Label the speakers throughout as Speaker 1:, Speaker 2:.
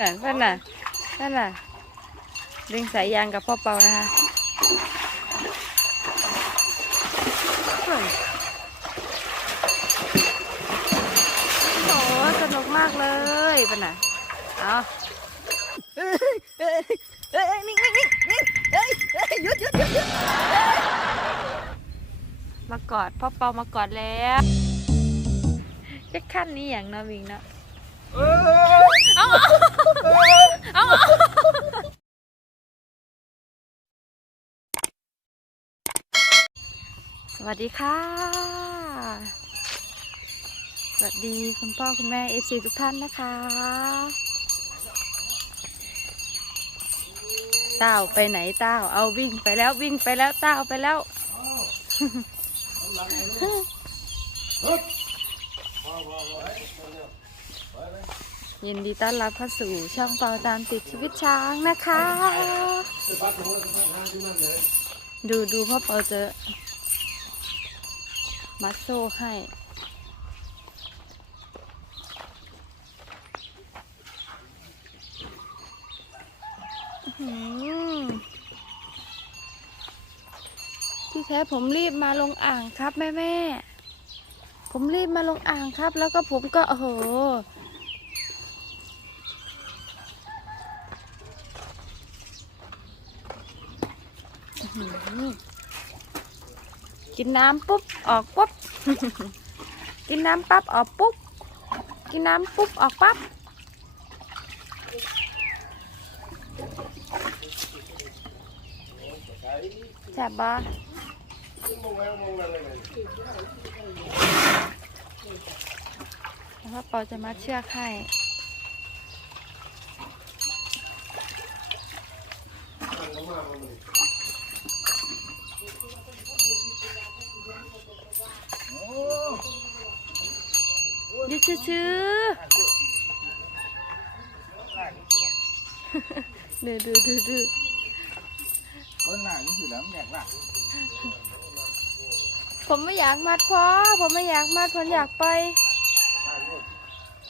Speaker 1: น่ะนั่นน่ะนั่นน่ะ ดึงสายยางกับพ่อเปานะคะโอ้สนุกมากเลยปะน่ะเอา
Speaker 2: เอ้ยเอ้ยเอ้ยนิ่งนิ่งนิ่งนิ่งเอ้ยเอ้ยหยุดหยุดหยุดหยุด
Speaker 1: มากอดพ่อเปามากอดแล้วแค่ขั้นนี้อย่างนาะวิงเนาะเอา เอาสวัสดีค่ะ สวัสดีคุณพ่อคุณแม่เอซีทุกท่านนะคะเต้าไปไหนเต้า เอาวิ่งไปแล้ววิ่งไปแล้วเต้าไปแล้ว ยินดีต้อนรับเข้าสู่ช่องเปาตามติดชีวิตช้างนะคะ ดูดูพ่อเปาเจอมัดโซ่ให้ ที่แท้ผมรีบมาลงอ่างครับแม่แม่ผมรีบมาลงอ่างครับ แล้วก็ผมก็โอ้โห อื้อหือ กินน้ำปุ๊บออกปุ๊บ กินน้ำปั๊บออกปุ๊บ กินน้ำปุ๊บออกปั๊บ แซ่บบ่แล้วพ่อปาจะมาเชือกให้ ยืดชื้อๆดูดูดูดู
Speaker 3: คนหน้านี่คือแล้วแดกละ
Speaker 1: ผมไม่อยากมัดพ่อผมไม่อยากมัดผมอยากไป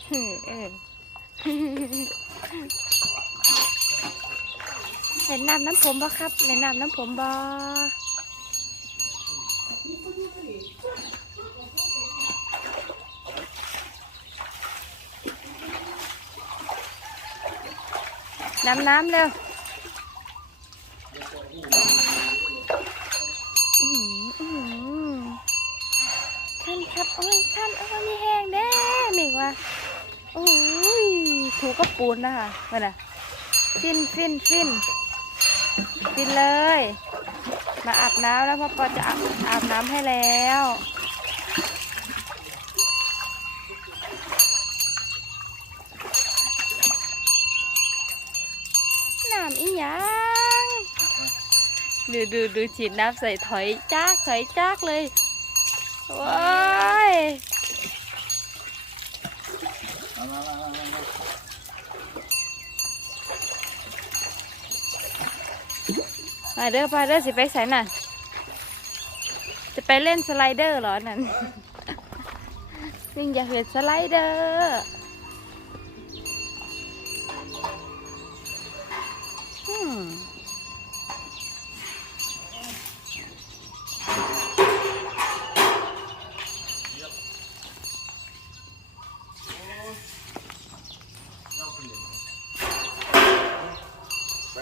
Speaker 1: เออเออเห็นน้ำน้ำผมบ่ครับเห็นน้ำน้ำผมบ่ น้ำน้ำเร็วอื้อหืออื้อหือขั้นครับโอ้ยขั้นโอ้ยมีแห้งแด้มิกว่าโอ้ยถูกกับปูนนะคะมาน่ะฟินฟินฟินฟินเลย มาอาบน้ำแล้วพ่อปอจะอาบอาบน้ำให้แล้ว น้ำอีห ยังดูดูดูฉีดน้ำใส่ถอยจากถอยจากเลยว้าย
Speaker 3: มา
Speaker 1: เด้อไปเด้อสิไปใส่น่ะ จะไปเล่นสไลเดอร์เหรอนั่นวิ่งอยากเห็นสไลเดอร์ อืม
Speaker 3: ไป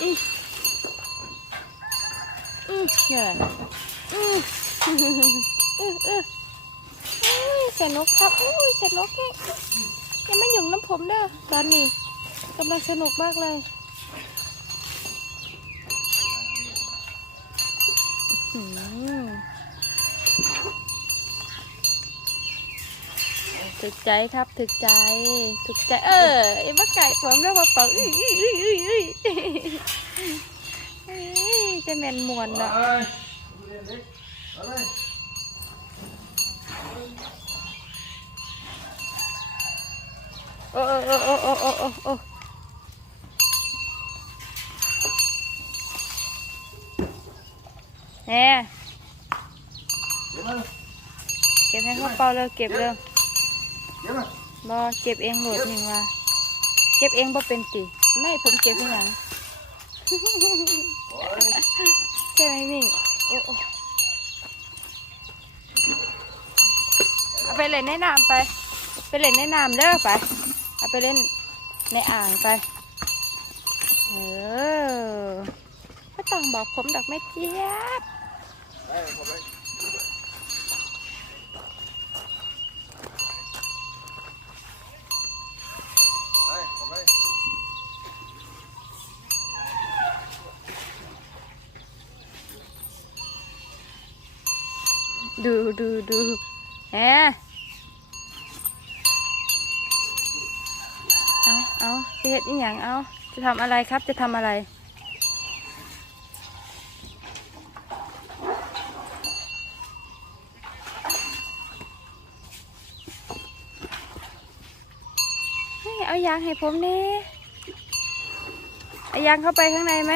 Speaker 1: อือเนี่ยอือืออืมอุ้ยสนุกครับอุ้ยสนุกแค่ ผมเด้อตอนนี้กำลังสนุกมากเลยอืมถึกใจครับถึกใจถึกใจ เออไอ้บักไก่ผมเรียกว่าเป่าอุ้ยอุ้ยอุ้ยอุ้ยอุ้ยเอ้ยจะแมนมวนเนาะ
Speaker 3: เนี่ยเก็
Speaker 1: บให้เขาเป่าเลยเก็บเล
Speaker 3: ย
Speaker 1: บอเก็บเองโหลดหนึ่งว่ะเก็บเองบ่เป็นตีไม่ผมเก็บให้หลังใช่ไหมมิ่งเอาไปเล่นในน้ำไป ไปเล่นในน้ำเด้อไป เอาไปเล่นในอ่างไป เออไม่ต้องบอกผมดอกแม่เจี๊ยบดูดูดูแหม เอาจะเห็ดอีหยังเอาจะทำอะไรครับ จะทำอะไรเฮ้ยเอายางให้ผมเน่เอายางเข้าไปข้างในไหม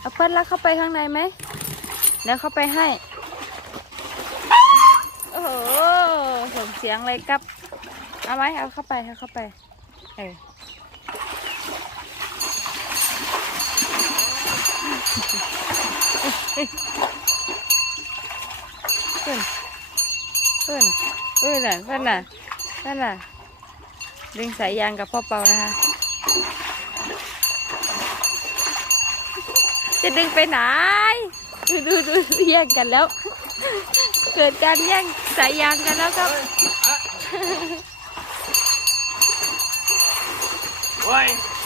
Speaker 1: เอาเปิ้ลลักเข้าไปข้างในไหมเดี๋ยวเข้าไปให้ โอ้โหส่งเสียงเลยครับ เอาไหมเอาเข้าไปเอาเข้าไป เออเพื่อนเพื่อนเพื่อนน่ะเพื่อนน่ะเพื่อนน่ะ ดึงสายยางกับพ่อเปานะคะ จะดึงไปไหน ดูดูดูแย่งกันแล้ว เกิดการแย่งสายยางกันแล้วครับ
Speaker 3: โอ้ย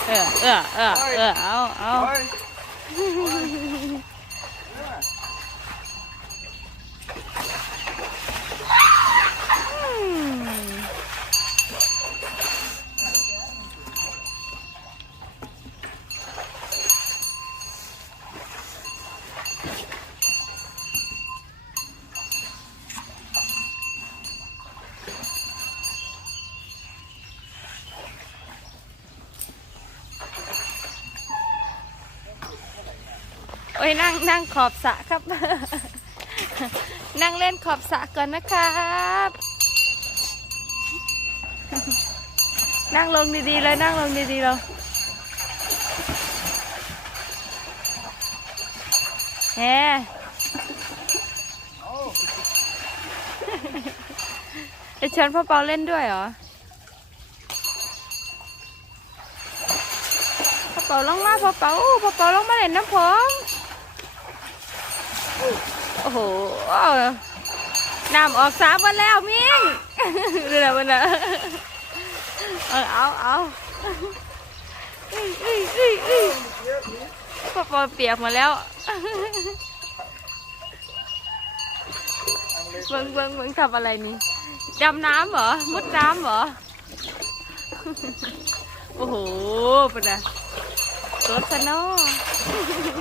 Speaker 1: เออเออเออเออเอาเอา
Speaker 3: โอ้ย
Speaker 1: นั่งนั่งขอบสะครับ นั่งเล่นขอบสะก่อนนะครับ นั่งลงดีๆเลยนั่งลงดีๆเลยแหม
Speaker 3: เอา
Speaker 1: จะเชิญพ่อเปาเล่นด้วยเหรอ พ่อเปาลงมาพ่อเปาพ่อเปาลงมาเล่นน้ำผม โอ้โหน้ำออกสามวันแล้วมิ้งดูนะมันนะเอาเอาเอาเอ้ยเอ้ยเอ้ยเอ้ยพ่อปอเปียกมาแล้วเบิ้งเบิ้งเบิ้งทำอะไรนี่ดำน้ำเหรอมุดน้ำเหรอ โอ้โหเป็นไงรถซะเนอะ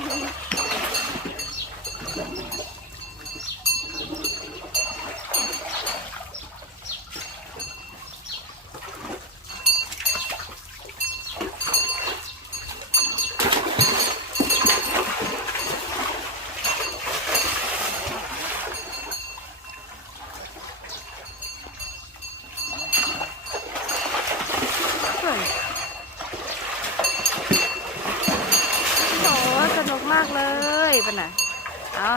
Speaker 1: เฮ้ยโอ้โหสนุก มากเลยป็นไงเอา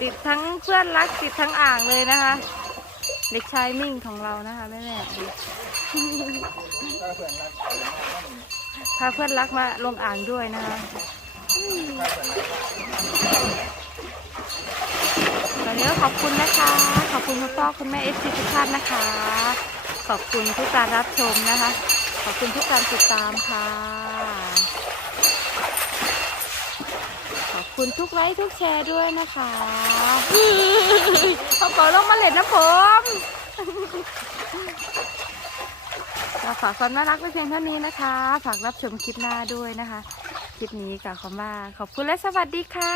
Speaker 1: ติดทั้งเพื่อนรักติดทั้งอ่างเลยนะคะ เด็กชายมิ่งของเรานะคะแม่แม่
Speaker 3: พา
Speaker 1: เพื่อนรักมาลงอ่างด้วยนะคะตอนนี้ก็ขอบคุณนะคะ ขอบคุณคุณพ่อคุณแม่เอฟซีทุกท่านนะคะ ขอบคุณทุกการรับชมนะคะ ขอบคุณทุกการติดตามค่ะ ขอบคุณทุกไลค์ทุกแชร์ด้วยนะคะพ่อเป๋าลงมาเล็ดนะผมเราฝากความน่ารักไว้เพียงเท่านี้นะคะ ฝากรับชมคลิปหน้าด้วยนะคะ คลิปนี้กับคำว่าขอบคุณและสวัสดีค่ะ